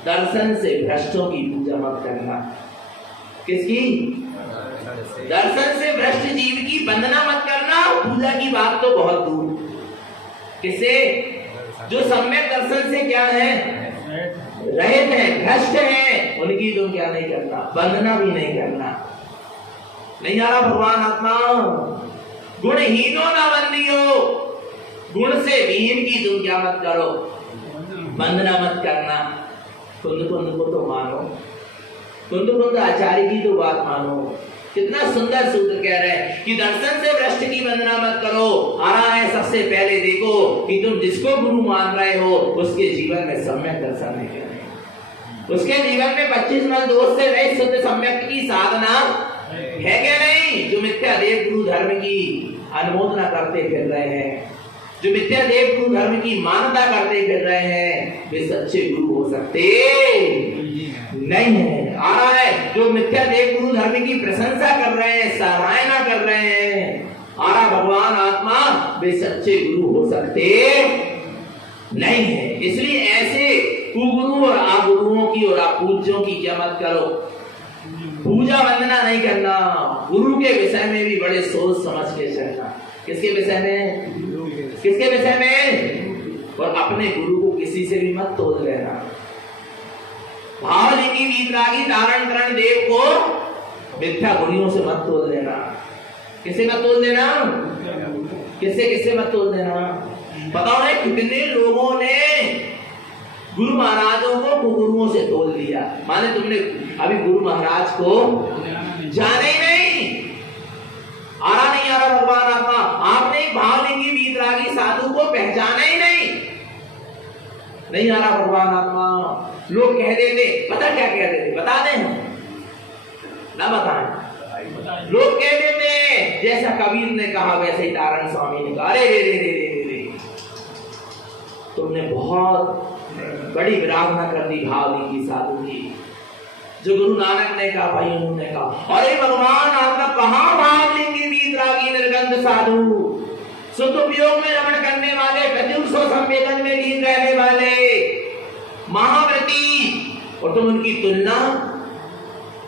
दर्शन से भ्रष्टों की पूजा मत करना। किसकी? दर्शन से भ्रष्ट जीव की वंदना मत करना। पूजा की बात तो बहुत दूर। किसे? जो सम्यक दर्शन से क्या है? रहित है, भ्रष्ट है, उनकी तुम क्या नहीं करना? वंदना भी नहीं करना। नहीं आ रहा भगवान आत्मा? गुणहीनो न वंदियो, गुण से विहीन की तुम क्या मत करो? वंदना मत करना। कुंद को तो मानो, कुंद आचार्य की तो बात मानो। कितना सुंदर सूत्र कह रहे हैं कि दर्शन से भ्रष्ट की वंदना मत करो। आ रहा है सबसे पहले देखो कि तुम जिसको गुरु मान रहे हो उसके जीवन में सम्यक दर्शन नहीं कर रहे, उसके जीवन में 25 मन दोष से रहित शुद्ध सम्यक की साधना है क्या नहीं? जो मिथ्या देव गुरु धर्म की अनुमोदना करते फिर रहे हैं, जो मिथ्या देव गुरु धर्म की मान्यता करते फिर रहे हैं, वे सच्चे गुरु हो सकते नहीं है। आ रहा है जो मिथ्या देव गुरु धर्म की प्रशंसा कर रहे हैं, सराहना कर रहे हैं, आ रहा भगवान आत्मा, वे सच्चे गुरु हो सकते नहीं है। इसलिए ऐसे कुगुरु और अगुरुओं की और अपूज्यों की क्या मत करो? पूजा वंदना नहीं करना। गुरु के विषय में भी बड़े सोच समझ के चलना। किसके विषय में? किसके विषय में? और अपने गुरु को किसी से भी मत तोड़ लेना। भावलिंगी वीतरागी तारण करण देव को मिथ्या गुरुओं से मत तोड़ लेना। किसे मत तोड़ देना? किसे मत तोड़ देना? बताओ ना कितने लोगों ने गुरु महाराजों को गुरुओं से तोड़ लिया। माने तुमने अभी गुरु महाराज को जाने ही नहीं, आ रहा नहीं आ रहा भगवान आत्मा? आपने एक भावलिंगी वीतरागी साधु को पहचाना ही नहीं आ रहा भगवान आत्मा? लोग कह देते, पता क्या कह देते? बता दें ना बताएं? लोग कह देते जैसा कबीर ने कहा वैसे ही तारण स्वामी ने कहा, अरे रे रे रे रे रे तुमने बहुत बड़ी विराधना कर दी भावलिंगी साधु की। जो गुरु नानक ने कहा भाई उन्होंने कहा, अरे भगवान आत्मा कहाँ भावलिंगी वीतरागी निर्गंध साधु, शुद्ध उपयोग में रमण करने वाले, प्रत्युष संवेदन में लीन रहने वाले महाव्रती, और तुम उनकी तुलना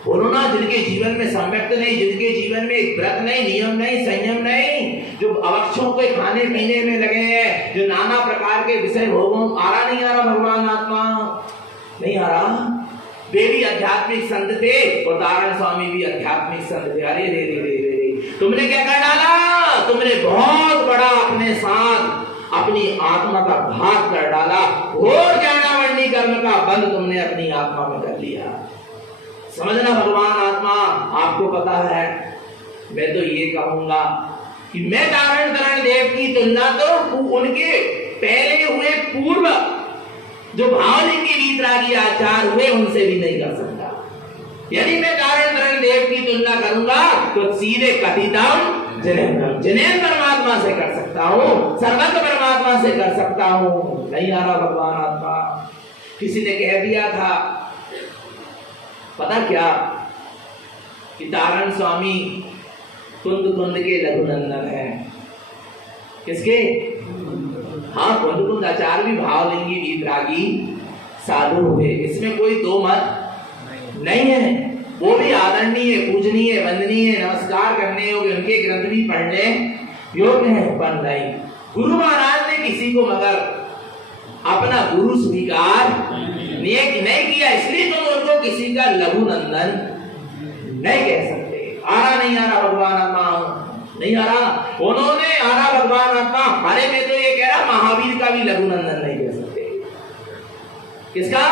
बोलो ना, जिनके जीवन में सम्यक्त नहीं, जिनके जीवन में व्रत नहीं, नियम नहीं, संयम नहीं, जो अवक्षों के खाने पीने में लगे हैं, जो नाना प्रकार के विषय भोगों। आ रहा नहीं आ रहा भगवान आत्मा? नहीं आ रहा। वे भी आध्यात्मिक संत थे और तारण स्वामी भी आध्यात्मिक संत थे। अरे रे रे रे रे तुमने क्या कर डाला? तुमने बहुत बड़ा अपने साथ अपनी आत्मा का घात कर डाला। घोर ज्ञानावरणी कर्म का बंध तुमने अपनी आत्मा में कर लिया। समझना भगवान आत्मा, आपको पता है, मैं तो ये कहूंगा कि मैं तारण तरण देव की तुलना तो उनके पहले हुए पूर्व जो भावलिंगी वीतरागी आचार हुए उनसे भी नहीं कर सकता। यदि मैं तारण तरण देव की तुलना करूंगा तो सीधे कथितम जिनेन्द्र परमात्मा से कर सकता हूँ, सर्वत्र परमात्मा से कर सकता हूँ। नहीं आ रहा भगवान आत्मा? किसी ने कह दिया था, पता क्या, कि तारण स्वामी कुंद के लघुनंदन है। किसके? हाँ, कुंद आचार्य भी भावलिंगी वीतरागी साधु हुए, इसमें कोई दो मत नहीं है। वो भी आदरणीय, पूजनीय, वंदनीय, नमस्कार करने योग्य, उनके ग्रंथ भी पढ़ने योग्य है, पर नहीं, गुरु महाराज ने किसी को मगर अपना गुरु स्वीकार नहीं किया, इसलिए तुम उनको किसी का लघु नंदन नहीं कह सकते। आ रहा नहीं आ रहा भगवान आत्मा, नहीं आ रहा, उन्होंने आ रहा भगवान आत्मा, हमारे में तो ये कह रहा महावीर का भी लघु नंदन नहीं कह सकते। किसका?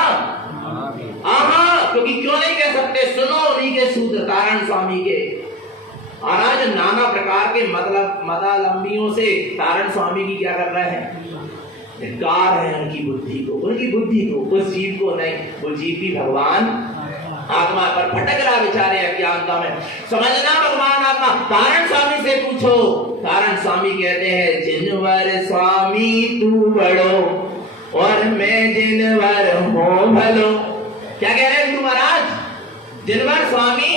क्योंकि क्यों नहीं कह सकते? सुनो उन्हीं के सूत्र, तारण स्वामी के। महाराज नाना प्रकार के मतलब मतालंबियों से तारण स्वामी की क्या कर रहे हैं? धिक्कार है उनकी बुद्धि को, उस जीव को नहीं, वो जीव भी भगवान आत्मा पर भटक रहा बेचारे अज्ञानता में। समझना भगवान आत्मा। तारण स्वामी से पूछो, तारण स्वामी कहते हैं जिनवर स्वामी तू बड़ो और मैं जिनवर हूँ भलो। क्या कह रहे हैं गुरु महाराज? जिनवर स्वामी,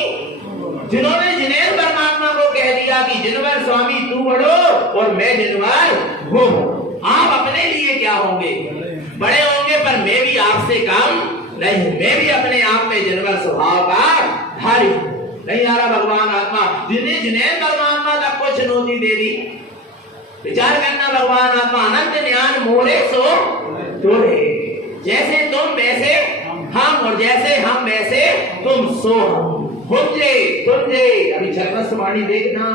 जिन्होंने जिनेन्द्र परमात्मा को कह दिया कि जिनवर स्वामी तू बड़ो और मैं जिनवर हूँ, आप अपने लिए क्या होंगे? बड़े होंगे, पर मैं भी आपसे कम नहीं, मैं भी अपने आप में जिनवर स्वभाव का धारी नहीं। आ रहा भगवान आत्मा, जिन्हें जिनेन्द्र परमात्मा तक को चुनौती दे दी। विचार करना, भगवान आत्मा अनंत ज्ञान मोरे सो तोड़े, जैसे तुम वैसे हम, और जैसे हम वैसे तुम, सो हम। भुंजे अभी छद्मस्तवाणी देखना,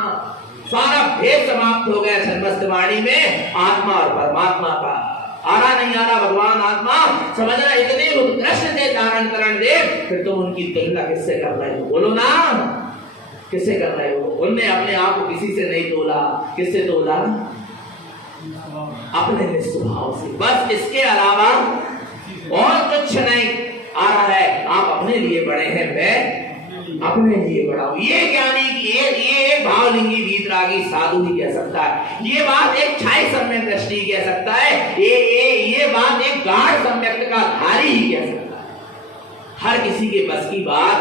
सारा भेद समाप्त हो गया छद्मस्तवाणी में आत्मा और परमात्मा का। आ रहा नहीं आ रहा भगवान आत्मा, समझना इतने उत्कृष्ट थे तारण करण देव, फिर तुम उनकी तुलना किससे कर रहे हो? बोलो ना, किससे कर रहे हो? उनने अपने आप को किसी से नहीं तोला, किससे तोला? अपने निस्वभाव से, बस इसके अलावा और कुछ नहीं। आ रहा है आप अपने लिए बड़े हैं, मैं अपने लिए बड़ा हूं। ये ज्ञानी ये भावलिंगी वीतरागी साधु ही कह सकता है। ये बात एक छाई सम्यक दृष्टि कह सकता है। ये बात एक गाढ़ सम्यक का धारी ही कह सकता है। हर किसी के बस की बात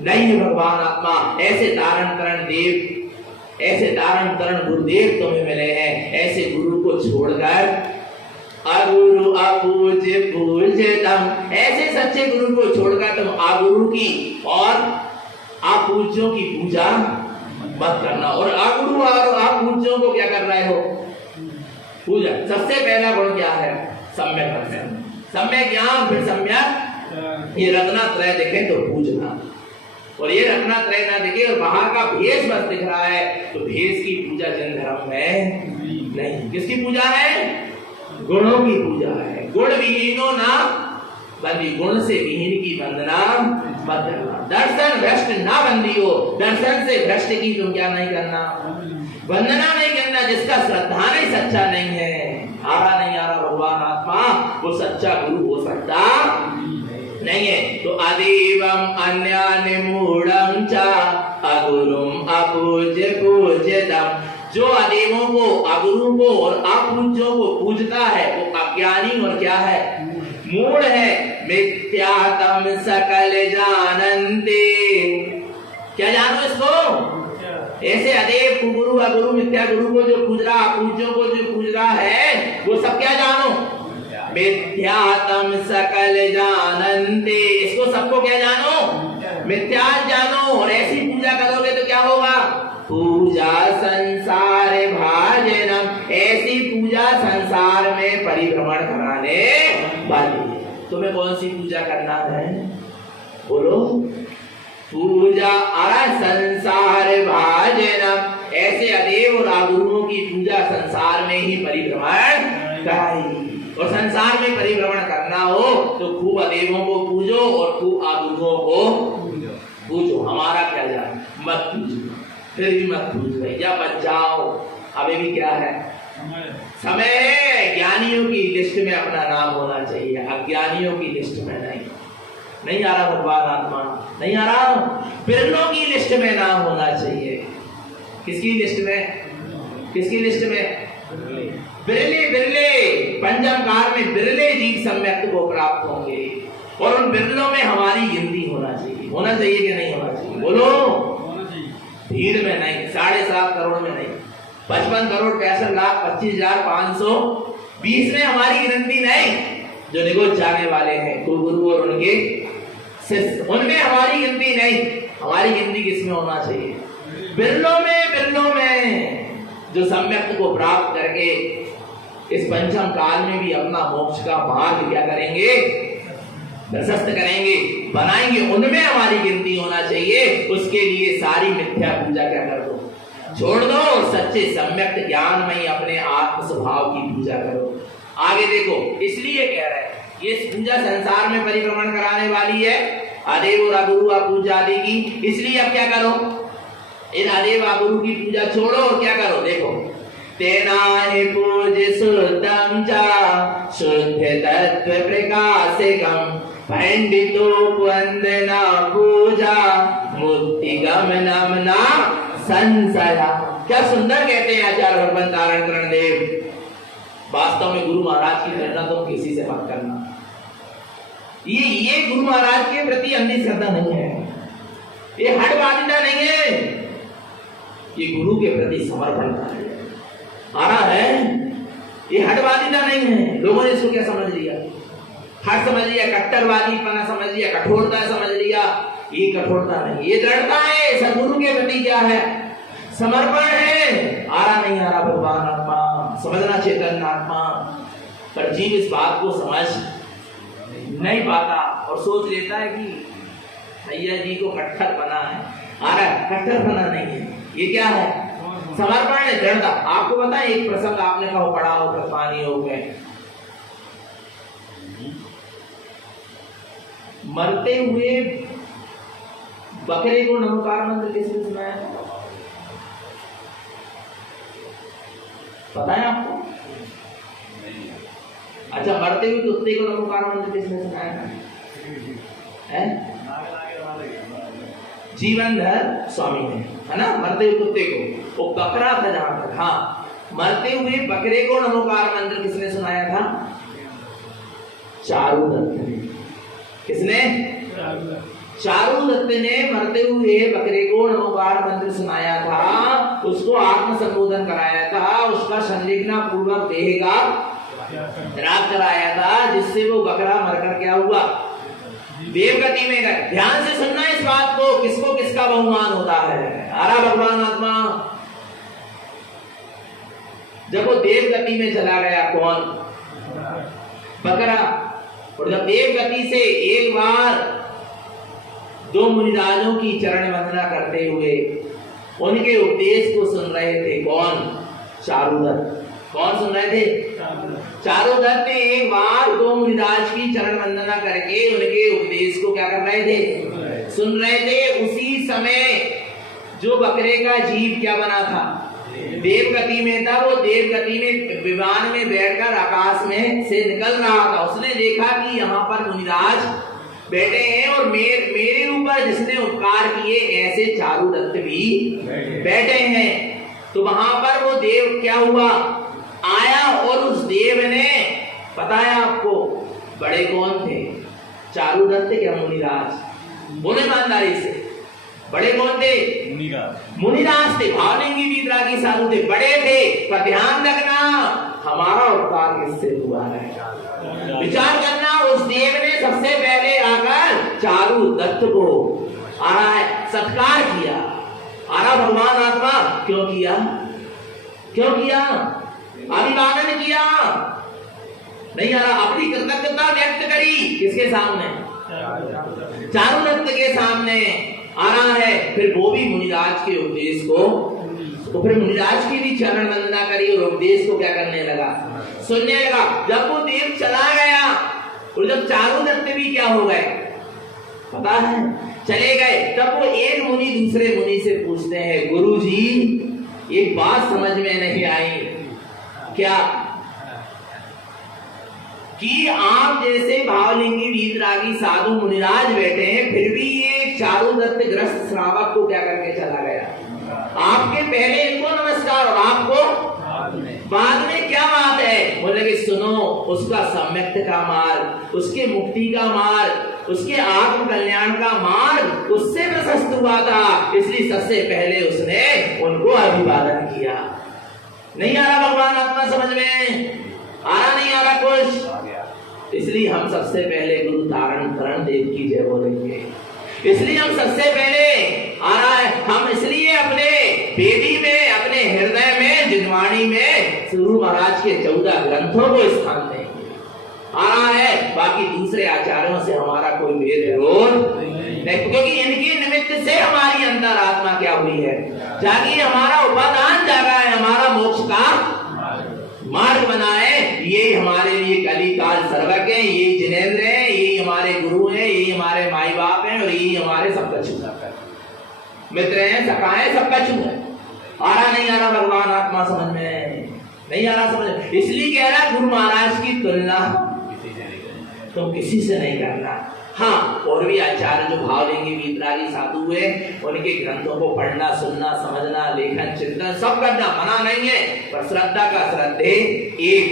नहीं है भगवान आत्मा। ऐसे तारण करण देव, ऐसे तारण करण गुरुदेव तुम्हें मिले हैं। ऐसे गुरु को छोड़कर अगुरु अपूज्य पूज्यतम, ऐसे सच्चे गुरु को छोड़कर तुम अगुरु की और अपूज्यों की पूजा मत करना। और अगुरु और अपूज्यों को क्या कर रहे हो? पूजा। सबसे पहला गुण क्या है? सम्यक दर्शन, सम्यक ज्ञान, फिर सम्यक ये रत्नात्रय दिखे तो पूजना, और ये रत्नात्रय ना दिखे और बाहर का भेष बस दिख रहा है तो भेष की पूजा जन धर्म में नहीं। किसकी पूजा है? गुणों की पूजा है। गुण विहीनो ना बंदी, गुण से विहीन की वंदना मत करना। दर्शन भ्रष्ट ना बंदी हो, दर्शन से भ्रष्ट की तुम क्या नहीं करना? वंदना नहीं करना। जिसका श्रद्धा नहीं, सच्चा नहीं है। आ रहा नहीं आ रहा भगवान आत्मा, वो सच्चा गुरु हो सकता नहीं है। तो अदेवम अन्यानि मूढ़म च अगुरुम अपूज्य पूज्यतम, जो अदेवों को, अगुरु को और अपूज्यों को पूजता है वो अज्ञानी और क्या है? मूढ़ है। मिथ्यातम सकल जानन्ते, क्या जानो इसको? ऐसे अदेव को, गुरु अगुरु मिथ्या गुरु को जो पूज रहा, अपूज्यों को जो पूज रहा है, वो सब क्या जानो? मिथ्यातम सकल जानन्ते, इसको सबको क्या जानो? मिथ्या जानो। और ऐसी पूजा करोगे तो क्या होगा? पूजा संसार भाजनम, ऐसी पूजा संसार में परिभ्रमण कराने वाली। तुम्हें कौन सी पूजा करना है? बोलो। पूजा अरा संसार भाजनम, ऐसे अदेव और अगुरुओं की पूजा संसार में ही परिभ्रमण कराई। और संसार में परिभ्रमण करना हो तो खूब अदेवों को पूजो और खूब अगुरुओं को पूजो। हमारा क्या जाए? मत पूजो, फिर भी मत पूछ रहे, या बच जाओ। अभी भी क्या है? समय है। ज्ञानियों की लिस्ट में अपना नाम होना चाहिए, अज्ञानियों की लिस्ट में नहीं आ रहा भगवान आत्मा, नहीं आ रहा। बिरलों की लिस्ट में नाम होना चाहिए। किसकी लिस्ट में? किसकी लिस्ट में? बिरले पंचम कार में बिरले जीव सम्यक को प्राप्त होंगे, और उन बिरलों में हमारी गिनती होना चाहिए। होना चाहिए कि नहीं होना चाहिए? बोलो। भीड़ में नहीं, 7.5 करोड़ में नहीं, 55 करोड़ 65,25,520 में हमारी गिनती नहीं। जो निगोच जाने वाले हैं, गुरु और उनके उनमें हमारी गिनती नहीं, हमारी गिनती किसमें होना चाहिए? बिरलों में जो सम्यक्त को प्राप्त करके इस पंचम काल में भी अपना मोक्ष का मार्ग क्या करेंगे? प्रशस्त करेंगे, बनाएंगे, उनमें हमारी गिनती होना चाहिए। उसके लिए सारी मिथ्या पूजा क्या कर दो, छोड़ दो, सच्चे सम्यक्त ज्ञानमय अपने आत्म स्वभाव की पूजा करो। आगे देखो, इसलिए कह रहे हैं ये पूजा संसार में परिभ्रमण कराने वाली है, आदेव और अगुरु पूजा आदि की। इसलिए अब क्या करो, इन आदेव अगुरु की पूजा छोड़ो और क्या करो? देखो, तेना ही पूज शुद्धम चा शुद्ध तत्व प्रकाशकम पंडितोपवंदना पूजा मुक्ति गमनम ना संशया। क्या सुंदर कहते हैं आचार्य भगवंत नारायण करण देव। वास्तव में गुरु महाराज की तुलना तो किसी से मत करना। ये गुरु महाराज के प्रति अंधी श्रद्धा नहीं है, ये हठवादिता नहीं है, ये गुरु के प्रति समर्पण है। आ रहा है, ये हठवादिता नहीं है। लोगों ने इसको क्या समझ लिया? हट समझ लिया, कट्टरवादी पना समझ लिया, कठोरता समझ लिया। ये कठोरता नहीं, ये दृढ़ता है। सद्गुरु के प्रति क्या है? समर्पण है। आ रहा नहीं आ रहा भगवान आत्मा, समझना चेतन आत्मा। पर जीव इस बात को समझ नहीं पाता और सोच लेता है कि भैया जी को कट्टर बना है। आ रहा है, कट्टर बना नहीं है, ये क्या है? समर्पण है, दृढ़ता। आपको पता है एक प्रसंग आपने कहा पढ़ा हो, पानी हो गए, मरते हुए बकरे को नमस्कार मंत्र किसने सुनाया? पता है आपको? अच्छा, मरते हुए कुत्ते को नमस्कार मंत्र किसने सुनाया है? जीवनधर स्वामी ने, है ना? मरते हुए कुत्ते को, वो बकरा था जहां तक। हाँ, मरते हुए बकरे को नमोकार मंत्र किसने सुनाया था? चारू दत्त ने। किसने? चारू दत्त ने मरते हुए बकरे को नमोकार मंत्र सुनाया था, उसको आत्म संबोधन कराया था, उसका संलिग्ना पूर्वक देह का त्याग कराया था, जिससे वो बकरा मरकर क्या हुआ? देवगति में गए। ध्यान से सुनना इस बात को, किसको किसका बहुमान होता है। आरा भगवान आत्मा जब वो देवगति में चला गया, कौन? बकरा। और जब देवगति से एक बार दो मुनिराजों की चरण वंदना करते हुए उनके उपदेश को सुन रहे थे, कौन? चारुदत्त। कौन सुन रहे थे? चारुदत्त ने एक बार दो मुनिराज की चरण वंदना करके उनके उपदेश को क्या कर रहे थे? सुन रहे थे। उसी समय जो बकरे का जीव क्या बना था? देवगति में था। वो देवगति में विमान में बैठकर आकाश में से निकल रहा था। उसने देखा कि यहाँ पर मुनिराज बैठे हैं और मेरे ऊपर जिसने उपकार किए ऐसे चारुदत्त भी बैठे हैं। तो वहां पर वो देव क्या हुआ? आया और उस देव ने बताया आपको बड़े कौन थे? चारुदत्त क्या मुनिराज? बोले ईमानदारी से, बड़े कौन थे? मुनिराज थे, भावलिंगी वीतरागी साधु थे, बड़े थे। पर ध्यान रखना, हमारा उपकार किससे हुआ है? विचार करना। उस देव ने सबसे पहले आकर चारुदत्त को सत्कार किया। आरा भगवान आत्मा क्यों किया? क्यों किया? अभिवादन किया नहीं, आ रहा अपनी कृतज्ञता व्यक्त करी। किसके सामने? चारुदत्त के सामने। आ रहा है। फिर वो भी मुनिराज के उपदेश को, तो फिर मुनिराज की भी चरण वंदना करी और उपदेश को क्या करने लगा? सुनने लगा। जब वो देव चला गया और जब चारुदत्त भी क्या हो गए पता है? चले गए। तब वो एक मुनि दूसरे मुनि से पूछते हैं, गुरुजी एक बात समझ में नहीं आई, क्या कि आप जैसे भावलिंगी वीतरागी साधु मुनिराज बैठे हैं, फिर भी ये चारुदत्त ग्रस्त श्रावक को क्या करके चला गया? आपके पहले इनको नमस्कार और आपको बाद में। क्या बात है? बोले कि सुनो, उसका सम्यक्त का मार्ग, उसके मुक्ति का मार्ग, उसके आत्म कल्याण का मार्ग उससे प्रशस्त हुआ था, इसलिए सबसे पहले उसने उनको अभिवादन किया। नहीं आ रहा भगवान आत्मा समझ में? आ रहा नहीं आ रहा कुछ? इसलिए हम सबसे पहले गुरु धारण करण देव की जय बोलेंगे। इसलिए हम सबसे पहले आ रहा है, हम इसलिए अपने बेदी में, अपने हृदय में, जिनवाणी में गुरु महाराज के 14 ग्रंथों को स्थान देंगे। आ रहा है, बाकी दूसरे आचार्यों से हमारा कोई भेद विरोध नहीं, क्योंकि इनके निमित्त से हमारी अंदर आत्मा क्या हुई है, जागी, हमारा उपादान जागा है, हमारा मोक्ष का मार्ग बना है। ये हमारे लिए कली काल सर्वज्ञ है, ये जिनेंद्र है, ये हमारे गुरु हैं, ये हमारे माई बाप हैं और ये हमारे सब कछु मित्र हैं, सखा है, सब कछु है। आ रहा नहीं आ रहा भगवान आत्मा समझ में नहीं आ रहा, समझ। इसलिए कह रहा गुरु महाराज की तुलना तो किसी से नहीं करना। हाँ, और भी आचार्य जो भाव लेंगे, वीतरागी साधु हुए, उनके ग्रंथों को पढ़ना, सुनना, समझना, लेखन, चिंतन सब करना मना नहीं है, पर श्रद्धा का श्रद्धे एक,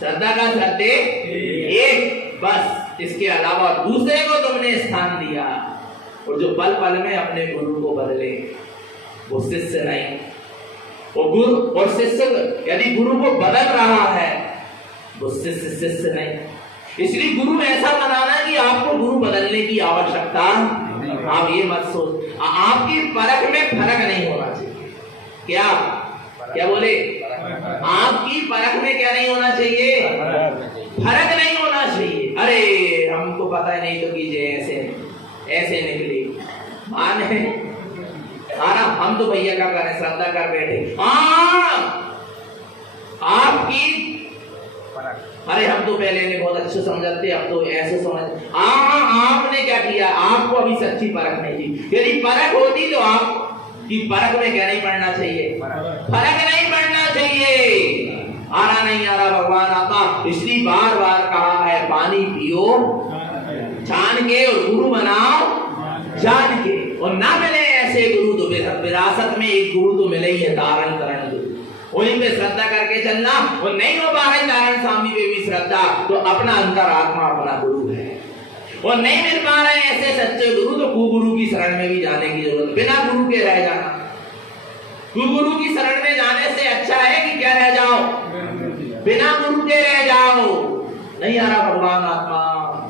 श्रद्धा का श्रद्धे एक, बस। इसके अलावा दूसरे को तुमने स्थान दिया, और जो पल पल में अपने गुरु को बदले वो शिष्य नहीं। वो गुरु और शिष्य, यदि गुरु को बदल रहा है वो शिष्य नहीं। इसलिए गुरु ऐसा बनाना कि आपको गुरु बदलने की आवश्यकता, आप ये मत सोच, आपकी परख में फर्क नहीं होना चाहिए। क्या क्या बोले? आपकी परख में क्या नहीं होना चाहिए? फर्क नहीं होना चाहिए। अरे हमको पता है नहीं तो कीजिए, ऐसे निकले माने आना, हम तो भैया का करें, श्रद्धा कर बैठे। आपकी, अरे हम तो पहले ने बहुत अच्छे समझते, अब तो ऐसे समझ। आपने क्या किया? आपको अभी सच्ची परख नहीं थी। यदि परख होती तो आपकी परख में क्या नहीं पड़ना चाहिए? फर्क नहीं पड़ना चाहिए। आ रहा नहीं आ रहा भगवान आता, इसलिए बार बार कहा है पानी पियो छान के और गुरु बनाओ जान के। और ना मिले ऐसे गुरु तो विरासत में एक गुरु तो मिले ही है, धारण करण गुरु, उन्हीं पे श्रद्धा करके चलना। और नहीं हो पा रही नारायण स्वामी पे भी श्रद्धा, तो अपना अंतरात्मा अपना गुरु है। और नहीं मिल पा रहे ऐसे सच्चे गुरु, तो कुगुरु की शरण में भी जाने की जरूरत, बिना गुरु के रह जाना। कुगुरु की शरण में जाने से अच्छा है कि क्या रह जाओ, बिना गुरु के रह जाओ। नहीं आ रहा भगवान आत्मा,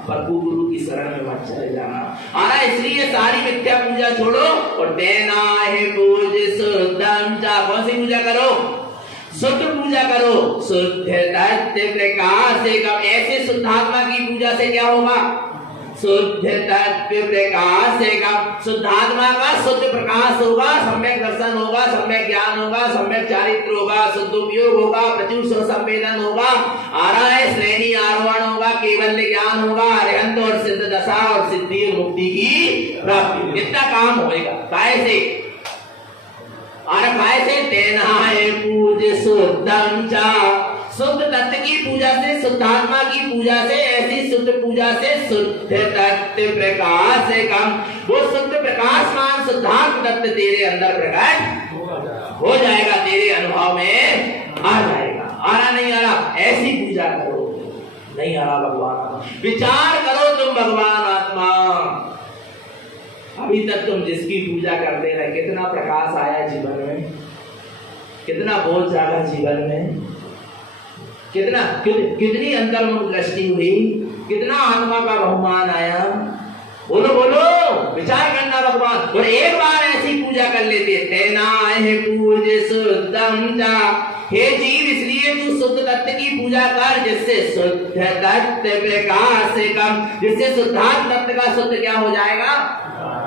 पर कुगुरु की शरण में मत चले जाना। आ रहा इसलिए सारी मिथ्या पूजा छोड़ो और देना है पूज शुद्धम चा। कौन सी पूजा करो? शुद्ध पूजा करो। शुद्ध तत्व प्रकाश एकम। ऐसे शुद्धात्मा की पूजा से क्या होगा? शुद्ध तत्व प्रकाश एकम। शुद्धात्मा का शुद्ध प्रकाश होगा, सम्यक दर्शन होगा, सम्यक ज्ञान होगा, सम्यक चारित्र होगा, शुद्ध उपयोग होगा, प्रचुर संवेदन होगा। आ रहा है श्रेणी आरोहण होगा, केवल ज्ञान होगा, अरिहंत और सिद्ध दशा और सिद्धि और मुक्ति की प्राप्ति। इतना काम होएगा। काय से? काय से? तेनाय पूज शुद्धम चा। शुद्ध तत्व की पूजा से, शुद्धात्मा की पूजा से, ऐसी शुद्ध पूजा से शुद्ध तत्व प्रकाश एकम। वो शुद्ध प्रकाशमान शुद्धात्म तत्व तेरे अंदर प्रकट हो जाएगा, तेरे अनुभव में आ जाएगा। आ रहा नहीं आ रहा? ऐसी पूजा करो। नहीं आ रहा भगवान, विचार करो तुम भगवान आत्मा। अभी तक तुम जिसकी पूजा करते रहे, कितना प्रकाश आया जीवन में, कितना बोझ जागा जीवन में, कितनी अंतर्मुख दृष्टि हुई, कितना आत्मा का बहुमान आया। बोलो बोलो, विचार करना भगवान। और एक बार ऐसी पूजा कर लेते, तेनाय पूज शुद्धम चा। हे जीव, इसलिए तू शुद्ध तत्व की पूजा कर, जिससे शुद्ध तत्व प्रकाश एकम, जिससे शुद्धात्म तत्व का शुद्ध क्या हो जाएगा?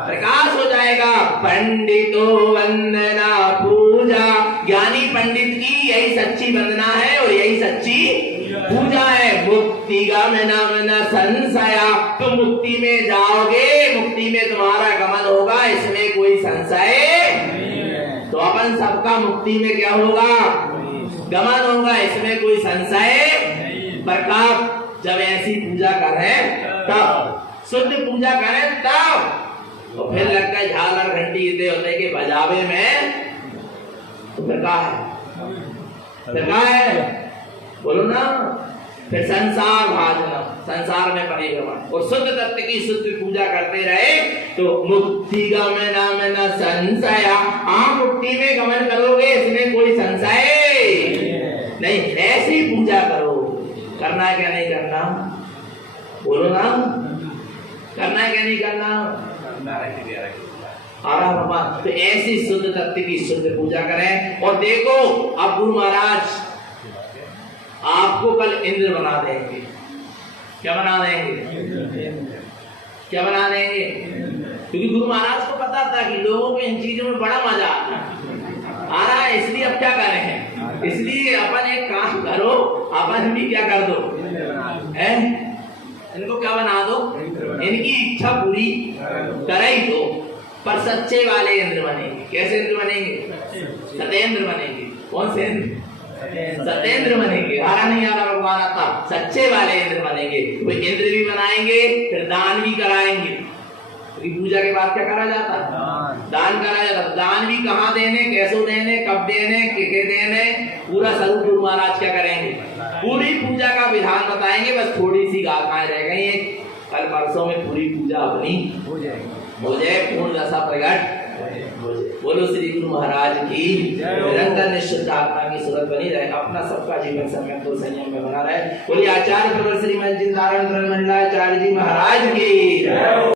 प्रकाश हो जाएगा। पंडितो वंदना पूजा। ज्ञानी पंडित की यही सच्ची वंदना है और यही सच्ची पूजा है। मुक्ति गमनम न संशया। तुम मुक्ति में जाओगे, मुक्ति में तुम्हारा गमन होगा, इसमें कोई संशय। तो अपन सबका मुक्ति में क्या होगा? गमन होगा, इसमें कोई संशय। पर कब? जब ऐसी पूजा करें तब, शुद्ध पूजा करें तब। और फिर लगता है झालर घंटी इतने होते कि बजावे में तो फिर कहा है, बोलो ना। फिर संसार भाजनम, संसार में परिभ्रमण। और शुद्ध तत्व की शुद्ध पूजा करते रहे तो मुक्ति गमनम न संशया। आप मुक्ति में गमन करोगे, इसमें कोई संशय नहीं। ऐसी पूजा करो, कर करना है क्या नहीं करना? बोलो ना, करना है क्या नहीं करना? आराम भगवान। तो ऐसी शुद्ध तत्व की शुद्ध पूजा करें। और देखो अब गुरु महाराज आपको कल इंद्र बना देंगे। क्या बना देंगे? क्या बना देंगे? क्योंकि गुरु महाराज को पता था कि लोगों को इन चीजों में बड़ा मजा आ रहा है, इसलिए अब क्या कर रहे हैं, इसलिए अपन एक काम करो, अपन भी क्या कर दो, इनको क्या बना दो, इनकी इच्छा पूरी कर ही दो। पर सच्चे वाले इंद्र बनेंगे। कैसे इंद्र बनेंगे? सतेंद्र बनेंगे। कौन से इंद्र? सतेंद्र बनेंगे। आ रहा नहीं आ रहा भगवान आता? सच्चे वाले इंद्र बनेंगे। वो इंद्र भी बनाएंगे, फिर दान भी कराएंगे। पूजा के बाद क्या करा जाता? दान करा जाता। दान भी कहाँ देने, कैसे देने, कब देने, के देने, पूरा स्वरूप गुरु महाराज क्या करेंगे, पूरी पूजा का विधान बताएंगे। बस थोड़ी सी गाथाएं रह गई हैं, कल परसों में पूरी पूजा अपनी हो जाए, पूर्ण दशा प्रकट। बोलो श्री गुरु महाराज की निरंतर निश्चित आत्मा की सूरत बनी रहे, अपना सबका जीवन संयम तो संयम में बना रहे। बोलिए आचार्य प्रवर श्रीमद जिंदारण मंडलाचार्य जी महाराज की।